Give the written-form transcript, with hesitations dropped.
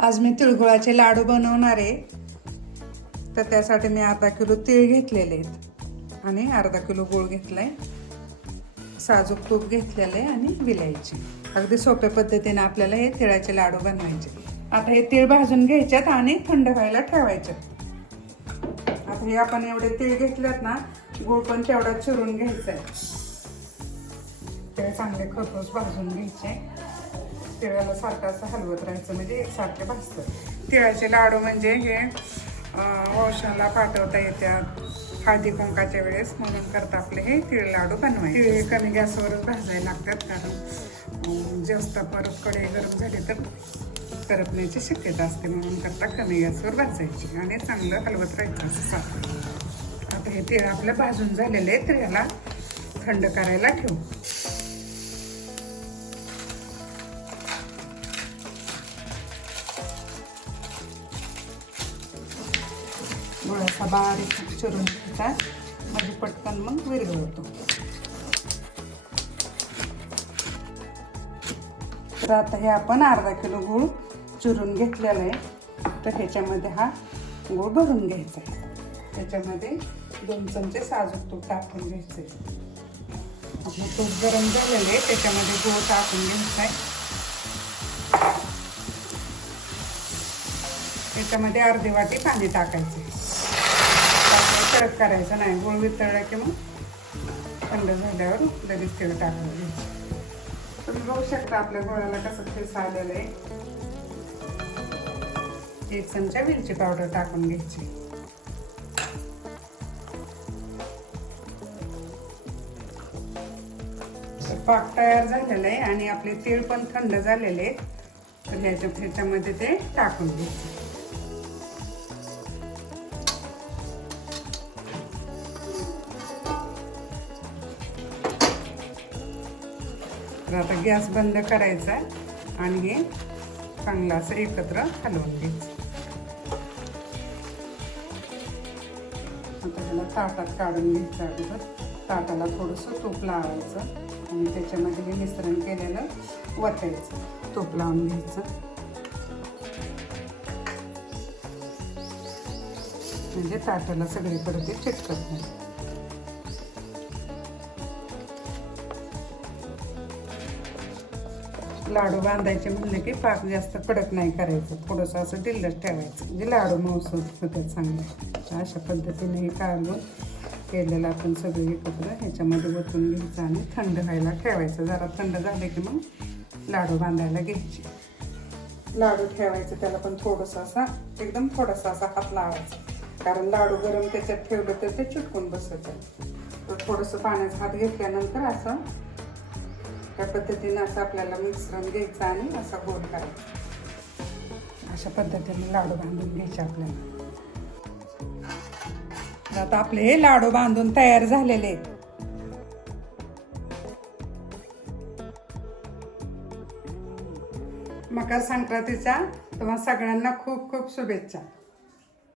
आज मी तिळगुळाचे लाडू बनवणार आहे. तर त्यासाठी मी अर्धा किलो तीळ घेतलेले आहेत आणि अर्धा किलो गूळ घेतलाय, साजूक तूप घेतलेले आणि विलायची. अगदी सोप्या पद्धतीने आपल्याला हे तिळाचे लाडू बनवायचे. आता हे तीळ भाजून घ्यायच्यात आणि थंड व्हायला ठेवायचे. आता हे आपण एवढे तीळ घेतलेत ना, गूळ पण तेवढा चिरून घ्यायचा आहे. ते चांगले खरपूस भाजून घ्यायचे. तिळाला सारखं असं हलवत राहायचं म्हणजे एकसारखे भाजतात. तिळाचे लाडू म्हणजे हे वंशाला पाठवता येतात हळदी कुंकाच्या वेळेस, म्हणून करता आपले हे तीळ लाडू बनवायचे. तीळ कमी गॅसवरच भाजायला लागतात, कारण जास्त परत कढई गरम झाली तर करपण्याची शक्यता असते, म्हणून करता कमी गॅसवर भाजायची आणि चांगलं हलवत राहायचं असं सारखं. आता हे तीळ आपलं भाजून झालेले आहे, तर याला थंड करायला ठेवू. गुळाचा बारीक चिरून घ्यायचा म्हणजे पटकन मग विरघळतो. तर आता हे आपण अर्धा किलो गूळ चिरून घेतलेला आहे, तर ह्याच्यामध्ये हा गूळ भरून घ्यायचा आहे. त्याच्यामध्ये 2 चमचे साजूक तूप टाकून घ्यायचे. आपलं तूप गरम झालेलं आहे, त्याच्यामध्ये गूळ टाकून घ्यायचा आहे. त्याच्यामध्ये अर्धी वाटी पाणी टाकायचे. कडक करायचं नाही, गूळ वितळला की मग थंड झाल्यावर लगेच तेल टाकून घ्यायचं. तुम्ही बघू शकता आपल्या गुळाला कसं ठेस आलेलं आहे. 1 चमचा वेलची पावडर टाकून घ्यायची. पाक तयार झालेला आहे आणि आपले तीळ पण थंड झालेले आहेत, तर ह्याच्यामध्ये ते टाकून घ्यायचे. तर आता गॅस बंद करायचा आणि हे चांगलं असं एकत्र हलवून घ्यायचं. आता त्याला ताटात काढून घ्यायचं. अगोदर ताटाला थोडंसं तूप लावायचं आणि त्याच्यामध्ये हे मिश्रण केलेलं वतायचं. तूप लावून घ्यायचं म्हणजे ताटाला सगळीकडे ते चिटकत नाही. लाडू बांधायचे म्हणले की पाक जास्त कडक नाही करायचं, थोडंसं असं ढिल्लच ठेवायचं म्हणजे लाडू मऊसूत होतात चांगले. अशा पद्धतीने हे काढून केलेलं आपण सगळे एकत्र ह्याच्यामध्ये ओतून घ्यायचं आणि थंड व्हायला ठेवायचं. जरा थंड झाले की मग लाडू बांधायला घ्यायचे. लाडू ठेवायचं त्याला पण थोडंसं असा एकदम थोडासा असा हात लावायचा, कारण लाडू गरम त्याच्यात ठेवलं तर ते चिटकून बसत. तर थोडंसं पाण्याचा हात घेतल्यानंतर असं त्या पद्धतीने असं आपल्याला मिश्रण घ्यायचं आणि असा गोल करायचा. अशा पद्धतीने लाडू बांधून घ्यायचे आपल्याला. आता आपले हे लाडू बांधून तयार झालेले आहेत. मकर संक्रांतीच्या तुम्हा सगळ्यांना खूप खूप शुभेच्छा.